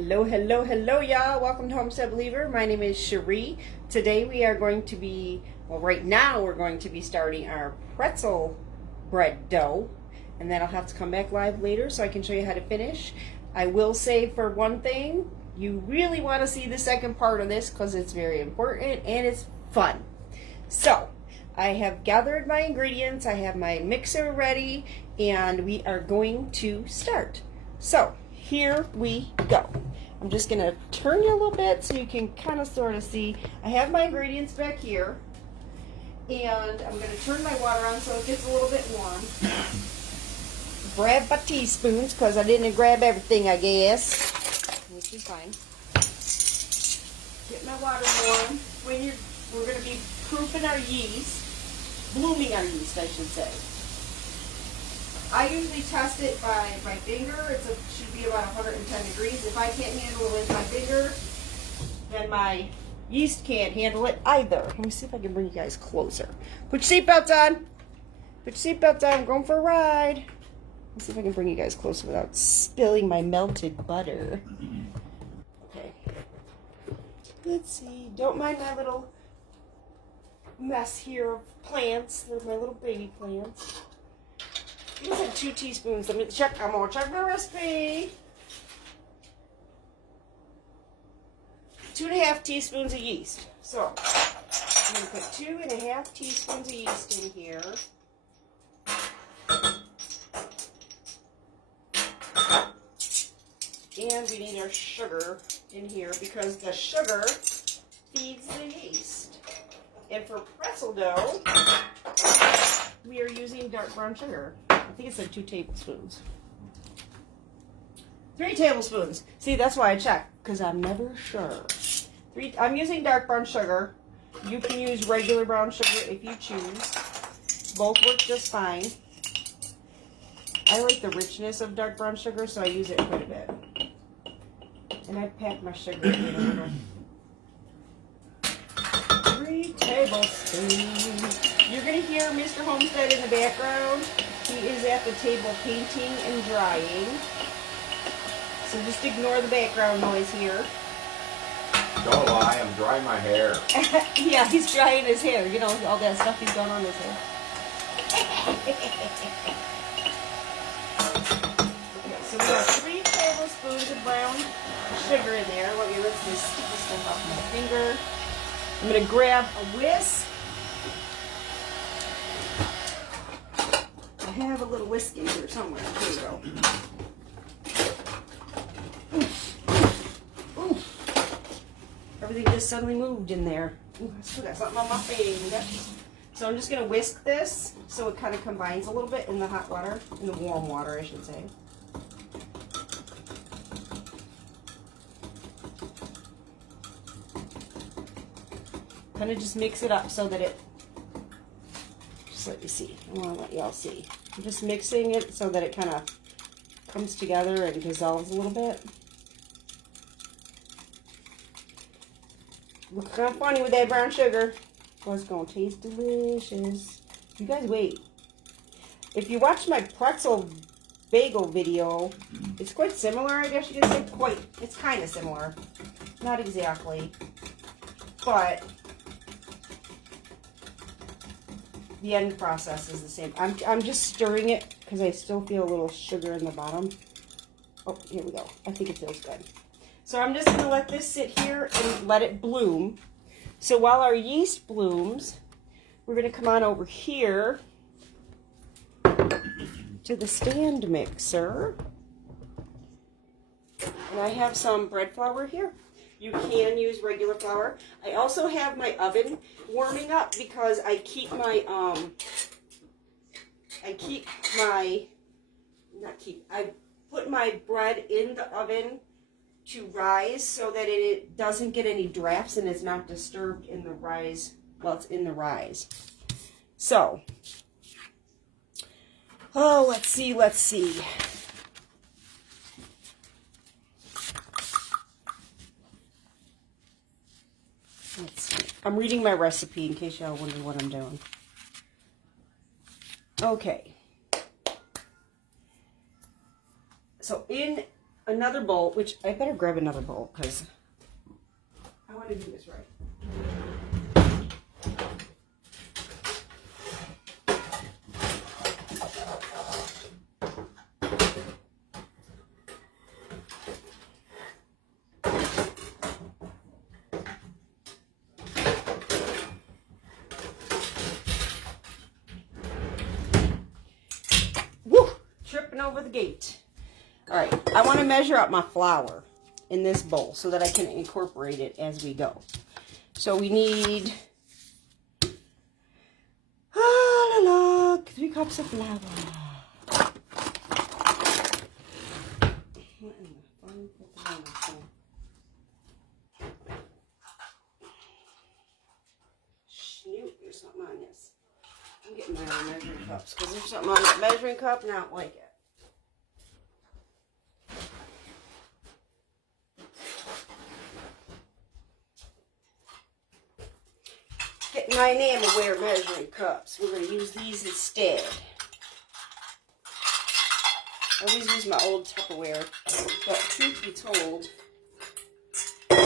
Hello, hello, hello, y'all. Welcome to Homestead Believer. My name is Cherie. Today we are going to be, well, right now we're going to be starting our pretzel bread dough. And then I'll have to come back live later so I can show you how to finish. I will say for one thing, you really want to see the second part of this because it's very important and it's fun. So, I have gathered my ingredients, I have my mixer ready, and we are going to start. So, here we go. I'm just going to turn you a little bit so you can kind of sort of see. I have my ingredients back here, and I'm going to turn my water on so it gets a little bit warm. Grab my teaspoons because I didn't grab everything, I guess, which is fine. Get my water warm. We're going to be proofing our yeast, blooming our yeast, I should say. I usually test it by my finger. It should be about 110 degrees. If I can't handle it with my finger, then my yeast can't handle it either. Let me see if I can bring you guys closer. Put your seatbelts on. Put your seatbelts on. I'm going for a ride. Let's see if I can bring you guys closer without spilling my melted butter. Okay. Let's see. Don't mind my little mess here of plants. They're my little baby plants. You said 2 teaspoons. I'm gonna check my recipe. 2.5 teaspoons of yeast. So I'm gonna put 2.5 teaspoons of yeast in here. And we need our sugar in here because the sugar feeds the yeast. And for pretzel dough, we are using dark brown sugar. I think it said 2 tablespoons. 3 tablespoons. See, that's why I check, because I'm never sure. I'm using dark brown sugar. You can use regular brown sugar if you choose. Both work just fine. I like the richness of dark brown sugar, so I use it quite a bit. And I pack my sugar in a little. 3 tablespoons. You're going to hear Mr. Homestead in the background. He is at the table painting and drying. So just ignore the background noise here. Don't lie, I'm drying my hair. Yeah, he's drying his hair. You know, all that stuff he's got on his hair. Okay, so we have 3 tablespoons of brown sugar in there. Let me rinse this sticky stuff off my finger. I'm going to grab a whisk. I have a little whisk in here somewhere. Here we go. Oof. Oof. Everything just suddenly moved in there. Ooh, I still got something on my finger. So I'm just going to whisk this so it kind of combines a little bit in the hot water, in the warm water, I should say. Kind of just mix it up so that it, just let me see, I want to let y'all see. I'm just mixing it so that it kind of comes together and dissolves a little bit. Looks kind of funny with that brown sugar. Oh, it's going to taste delicious. You guys wait. If you watch my pretzel bagel video, it's quite similar, I guess you could say. It's kind of similar. Not exactly. But the end process is the same. I'm just stirring it because I still feel a little sugar in the bottom. Oh, here we go. I think it feels good. So I'm just going to let this sit here and let it bloom. So while our yeast blooms, we're going to come on over here to the stand mixer. And I have some bread flour here. You can use regular flour. I also have my oven warming up because I put my bread in the oven to rise so that it doesn't get any drafts and it's not disturbed in the rise while it's in the rise. So, oh, let's see. Let's see. I'm reading my recipe in case y'all wonder what I'm doing. Okay. So in another bowl, which I better grab another bowl because I want to do this right. Woo! Tripping over the gate. All right, I want to measure out my flour in this bowl so that I can incorporate it as we go. So we need 3 cups of flour. What in the fun put that on my phone? Snoot, there's something on this. I'm getting my own measuring cups because there's something on that measuring cup and I don't like it. Getting my enamelware measuring cups. We're going to use these instead. I always use my old Tupperware, but truth be told, I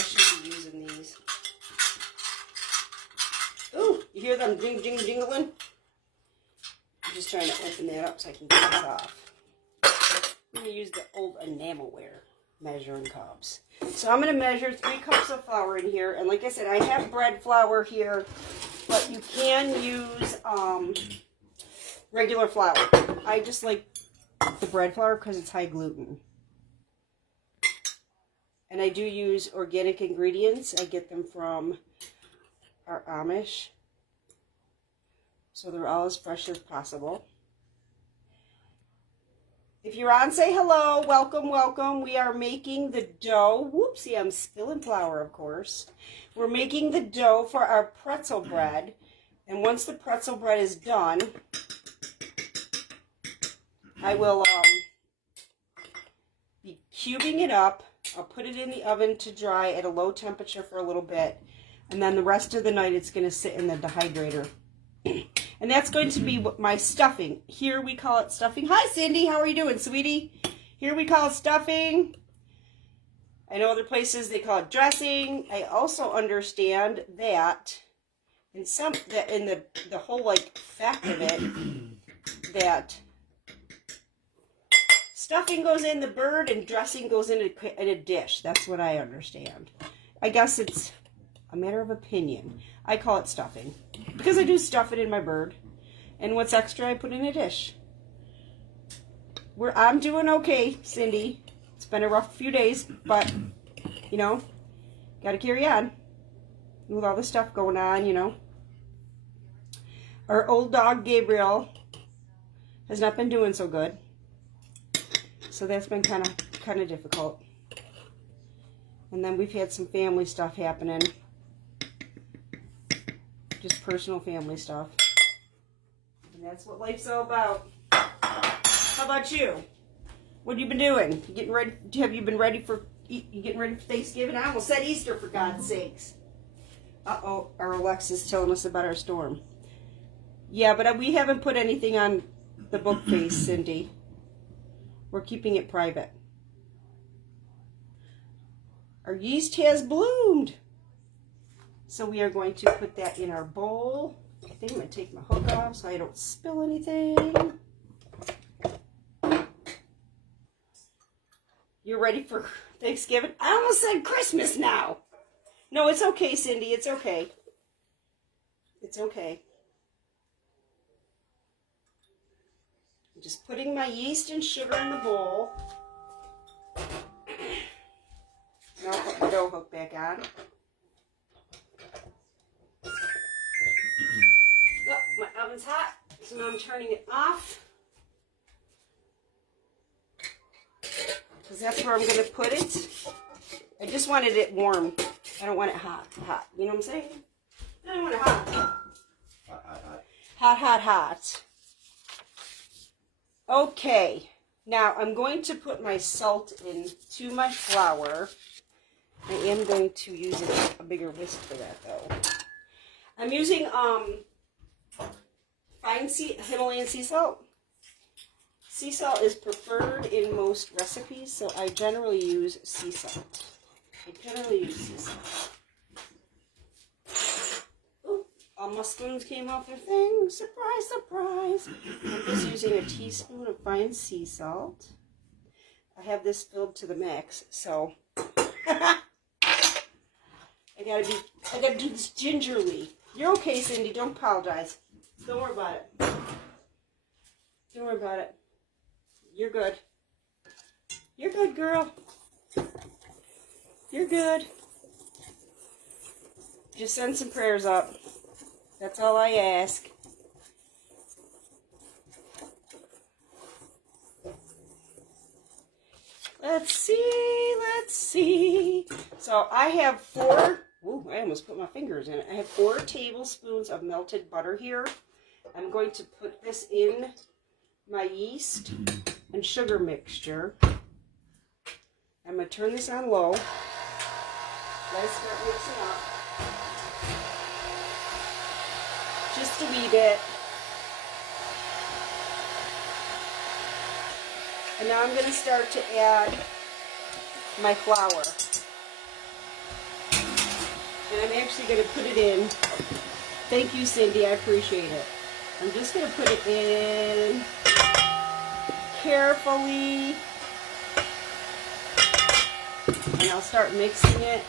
should be using these. Ooh, you hear them jingling? I'm just trying to open that up so I can get this off. I'm going to use the old enamelware measuring cups. So I'm going to measure 3 cups of flour in here. And like I said, I have bread flour here, but you can use regular flour. I just like the bread flour because it's high gluten. And I do use organic ingredients. I get them from our Amish. So they're all as fresh as possible. If you're on, say hello. Welcome, welcome. We are making the dough. Whoopsie, I'm spilling flour, of course. We're making the dough for our pretzel bread. And once the pretzel bread is done, I will be cubing it up. I'll put it in the oven to dry at a low temperature for a little bit. And then the rest of the night, it's going to sit in the dehydrator. And that's going to be my stuffing. Here we call it stuffing. Hi, Cindy. How are you doing, sweetie? Here we call it stuffing. I know other places they call it dressing. I also understand that in the whole like fact of it, that stuffing goes in the bird and dressing goes in a dish. That's what I understand. I guess it's a matter of opinion. I call it stuffing because I do stuff it in my bird, and what's extra I put in a dish. I'm doing okay, Cindy. It's been a rough few days, but you know, got to carry on with all the stuff going on. You know, our old dog Gabriel has not been doing so good, so that's been kind of difficult. And then we've had some family stuff happening. Just personal family stuff. And that's what life's all about. How about you? What have you been doing? You getting ready? Have you been ready for? You getting ready for Thanksgiving? I almost said Easter, for God's sakes. Uh-oh, our Alexa's telling us about our storm. Yeah, but we haven't put anything on the book face, Cindy. We're keeping it private. Our yeast has bloomed. So we are going to put that in our bowl. I think I'm going to take my hook off so I don't spill anything. You're ready for Thanksgiving? I almost said Christmas now. No, it's okay, Cindy. It's okay. It's okay. I'm just putting my yeast and sugar in the bowl. Now I'll put my dough hook back on. Oh, my oven's hot, so now I'm turning it off. Because that's where I'm going to put it. I just wanted it warm. I don't want it hot. You know what I'm saying? I don't want it hot. Hot. Okay. Now I'm going to put my salt into my flour. I am going to use a bigger whisk for that though. I'm using fine Himalayan sea salt. Sea salt is preferred in most recipes, so I generally use sea salt. Ooh, all my spoons came off their thing. Surprise, surprise. I'm just using a teaspoon of fine sea salt. I have this filled to the max, so I gotta do this gingerly. You're okay, Cindy. Don't apologize. Don't worry about it. Don't worry about it. You're good. You're good, girl. You're good. Just send some prayers up. That's all I ask. Let's see. So I have 4, ooh, I almost put my fingers in it. I have 4 tablespoons of melted butter here. I'm going to put this in my yeast and sugar mixture. I'm going to turn this on low. Let it start mixing up. Just a wee bit. And now I'm going to start to add my flour. And I'm actually going to put it in. Thank you, Cindy. I appreciate it. I'm just going to put it in carefully. And I'll start mixing it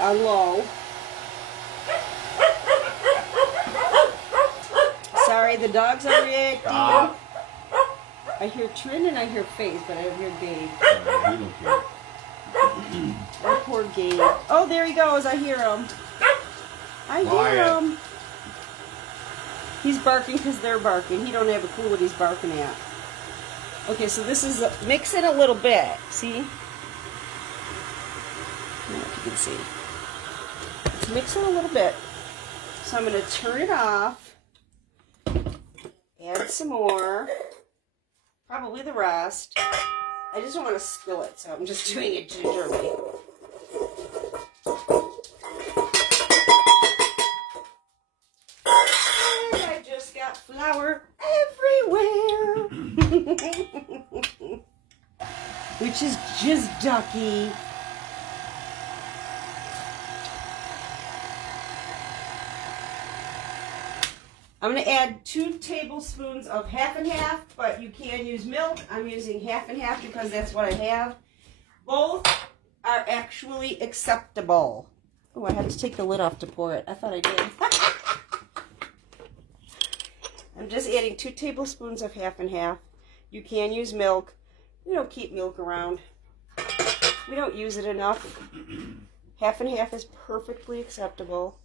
on low. Sorry, the dogs are reacting. I hear Trin and I hear Faith, but I don't hear Gabe. Oh, poor Gabe. Oh, there he goes. I hear him. I hear him. He's barking because they're barking. He don't have a clue what he's barking at. Okay, so this is mix it a little bit. See? I don't know if you can see. Let's mix it a little bit. So I'm going to turn it off. Add some more. Probably the rest. I just don't want to spill it, so I'm just doing it gingerly. And I just got flour everywhere. Which is just ducky. I'm going to add 2 tablespoons of half and half, but you can use milk. I'm using half and half because that's what I have. Both are actually acceptable. Oh, I had to take the lid off to pour it. I thought I did. I'm just adding 2 tablespoons of half and half. You can use milk. We don't keep milk around. We don't use it enough. Half and half is perfectly acceptable.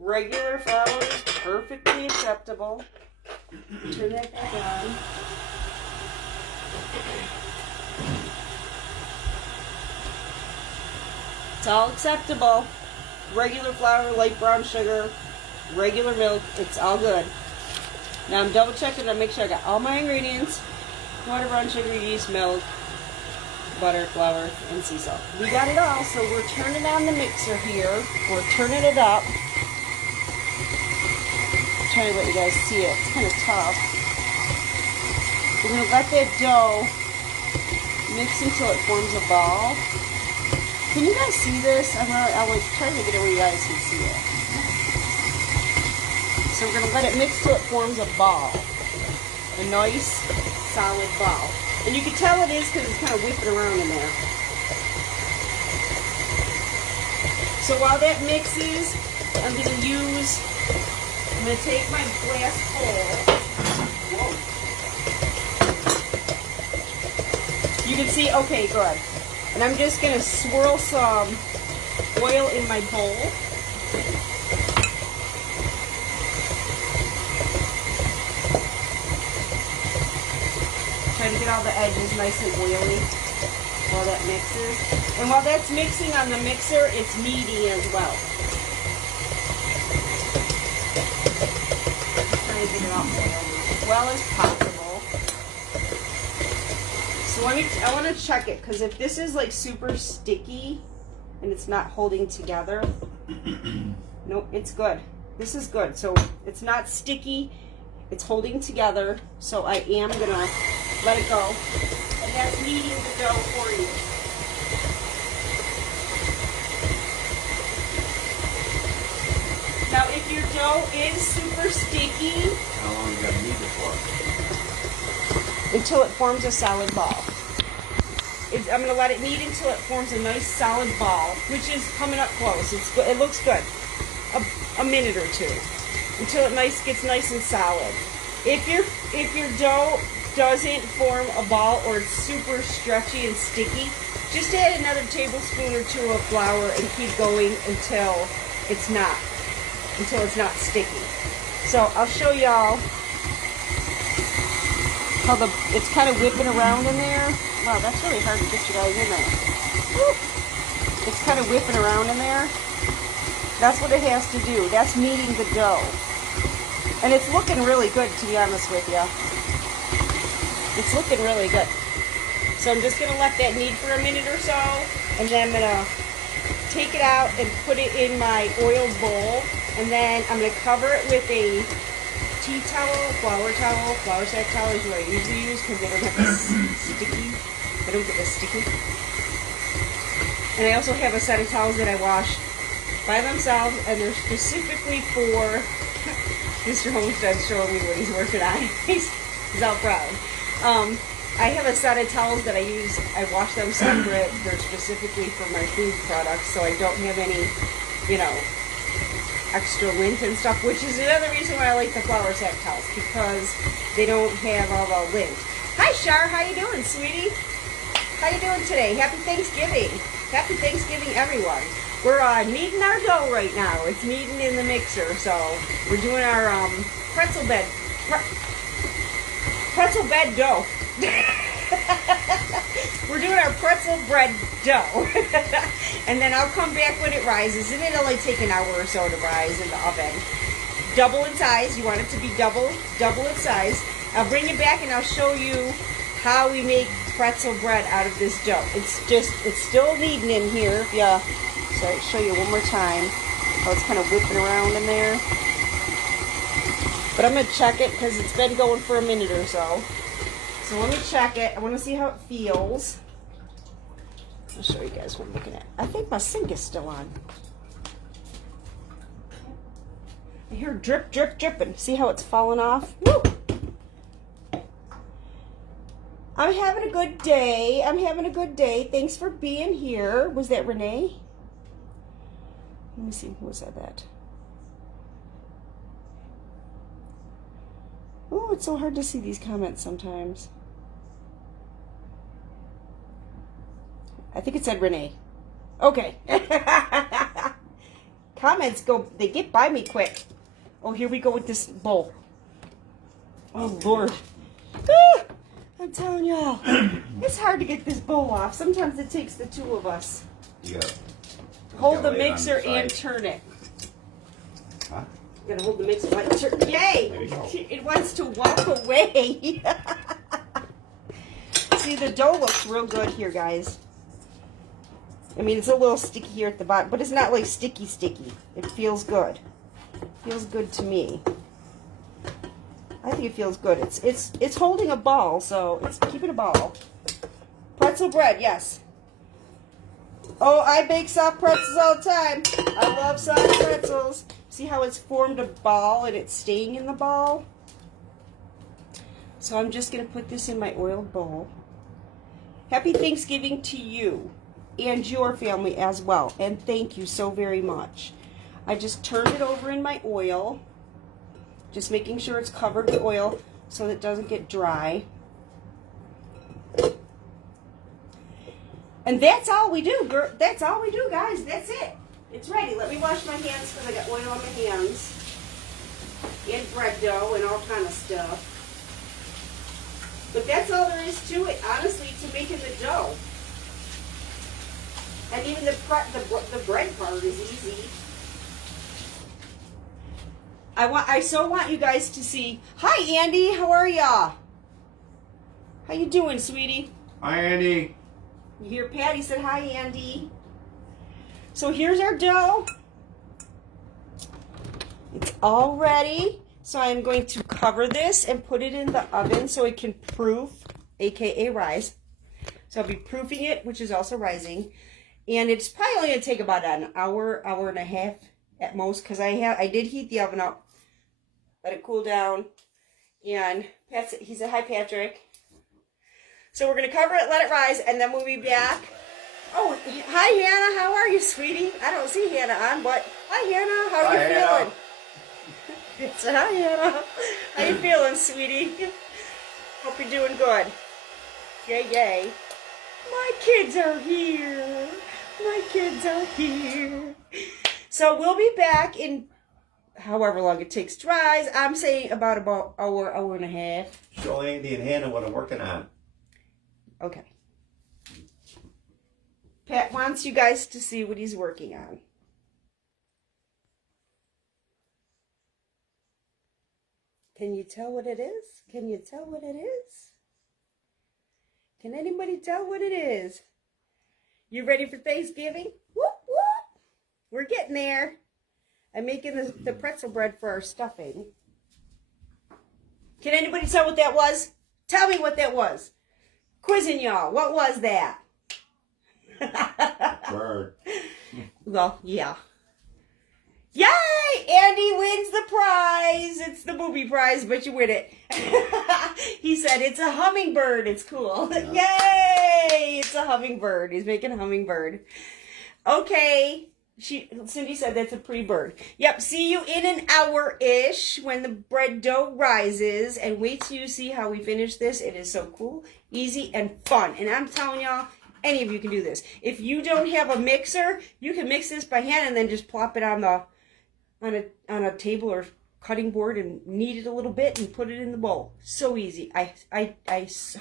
Regular flour is perfectly acceptable. Turn that back on. It's all acceptable. Regular flour, light brown sugar, regular milk, it's all good. Now I'm double checking to make sure I got all my ingredients. Water, brown sugar, yeast, milk, butter, flour, and sea salt. We got it all, so we're turning on the mixer here. We're turning it up. Trying to let you guys see it. It's kind of tough. We're going to let that dough mix until it forms a ball. Can you guys see this? I'm like trying to get it where you guys can see it. So we're going to let it mix till it forms a ball. A nice, solid ball. And you can tell it is because it's kind of whipping around in there. So while that mixes, I'm going to take my glass bowl. Whoa. You can see, okay, good. And I'm just going to swirl some oil in my bowl. Trying to get all the edges nice and oily while that mixes. And while that's mixing on the mixer, it's meaty as well. Get it off as well as possible. So I want to check it, because if this is like super sticky and it's not holding together, nope, it's good. This is good. So it's not sticky It's holding together, so I am gonna let it go. And that's kneading the dough for you. Now, if your dough is super sticky, How long you gotta knead it for? until it forms a solid ball. I'm going to let it knead until it forms a nice solid ball, which is coming up close. It's good. It looks good. A minute or two, until it gets nice and solid. If your dough doesn't form a ball or it's super stretchy and sticky, just add another tablespoon or two of flour and keep going until it's not sticky. So I'll show y'all how it's kind of whipping around in there. Wow, that's really hard to get you guys in there. Woo. It's kind of whipping around in there. That's what it has to do. That's kneading the dough. And it's looking really good, to be honest with you. It's looking really good. So I'm just going to let that knead for a minute or so, and then I'm going to take it out and put it in my oiled bowl, and then I'm going to cover it with a tea towel, flour sack towel is what I usually use because they don't have this sticky. They don't get this sticky. And I also have a set of towels that I wash by themselves, and they're specifically for Mr. Homestead showing me what he's working on. He's all proud. I have a set of towels that I use. I wash them separate. They're specifically for my food products, so I don't have any, extra lint and stuff, which is another reason why I like the flour sack towels, because they don't have all the lint. Hi, Shar. How you doing, sweetie? How you doing today? Happy Thanksgiving. Happy Thanksgiving, everyone. We're kneading our dough right now. It's kneading in the mixer, so we're doing our pretzel bed dough. We're doing our pretzel bread dough. And then I'll come back when it rises, and it'll only take an hour or so to rise in the oven. Double in size. You want it to be double in size. I'll bring it back and I'll show you how we make pretzel bread out of this dough. It's still kneading in here. Yeah. So I'll show you one more time how it's kind of whipping around in there. But I'm going to check it because it's been going for a minute or so. So let me check it. I want to see how it feels. I'll show you guys what I'm looking at. I think my sink is still on. I hear drip, drip, dripping. See how it's falling off? Woo! I'm having a good day. I'm having a good day. Thanks for being here. Was that Renee? Let me see. Who was that? Oh, it's so hard to see these comments sometimes. I think it said Renee. Okay. Comments they get by me quick. Oh, here we go with this bowl. Oh, Lord. Ah, I'm telling y'all, it's hard to get this bowl off. Sometimes it takes the two of us. Yeah. Hold the mixer and turn it. Huh? You gotta hold the mixer and turn. Yay! There you go. It wants to walk away. See, the dough looks real good here, guys. I mean, it's a little sticky here at the bottom, but it's not like sticky. It feels good. Feels good to me. I think it feels good. It's holding a ball, so it's keeping a ball. Pretzel bread, yes. Oh, I bake soft pretzels all the time. I love soft pretzels. See how it's formed a ball and it's staying in the ball? So I'm just going to put this in my oiled bowl. Happy Thanksgiving to you and your family as well. And thank you so very much. I just turned it over in my oil. Just making sure it's covered with oil so that it doesn't get dry. And that's all we do, girl. That's all we do, guys. That's it. It's ready. Let me wash my hands because I got oil on my hands. And bread dough and all kind of stuff. But that's all there is to it, honestly, to making the dough. And even the bread part is easy. I so want you guys to see. Hi, Andy. How are ya? How you doing, sweetie? Hi, Andy. You hear Patty said hi, Andy. So here's our dough. It's all ready. So I'm going to cover this and put it in the oven so it can proof, aka rise. So I'll be proofing it, which is also rising. And it's probably only going to take about an hour, hour and a half at most, because I did heat the oven up, let it cool down. And he said, hi, Patrick. So we're going to cover it, let it rise, and then we'll be back. Oh, hi, Hannah. How are you, sweetie? I don't see Hannah on, but hi, Hannah. How are you feeling? It's hi, Hannah. How you feeling, sweetie? Hope you're doing good. Yay, yay. My kids are here. My kids are here. So we'll be back in however long it takes to rise. I'm saying about hour, hour and a half. Show Andy and Hannah what I'm working on. Okay. Pat wants you guys to see what he's working on. Can you tell what it is? Can you tell what it is? Can anybody tell what it is? You ready for Thanksgiving? Whoop, whoop. We're getting there. I'm making the pretzel bread for our stuffing. Can anybody tell what that was? Tell me what that was. Quizzing y'all. What was that? Bird. Well, yeah. Yay! Andy wins the prize. It's the booby prize, but you win it. He said it's a hummingbird. It's cool. Yeah. Yay! It's a hummingbird. He's making a hummingbird. Okay. Cindy said that's a pretty bird. Yep. See you in an hour-ish when the bread dough rises. And wait till you see how we finish this. It is so cool, easy, and fun. And I'm telling y'all, any of you can do this. If you don't have a mixer, you can mix this by hand and then just plop it on a table or cutting board and knead it a little bit and put it in the bowl. So easy. I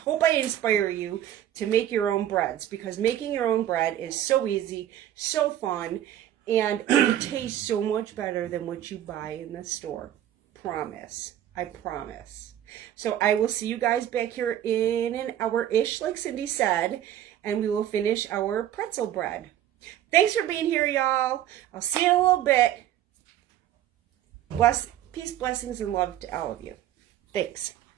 hope I inspire you to make your own breads, because making your own bread is so easy, so fun, and it tastes so much better than what you buy in the store. Promise. I promise. So I will see you guys back here in an hour-ish, like Cindy said, and we will finish our pretzel bread. Thanks for being here, y'all. I'll see you in a little bit. Peace, blessings, and love to all of you. Thanks.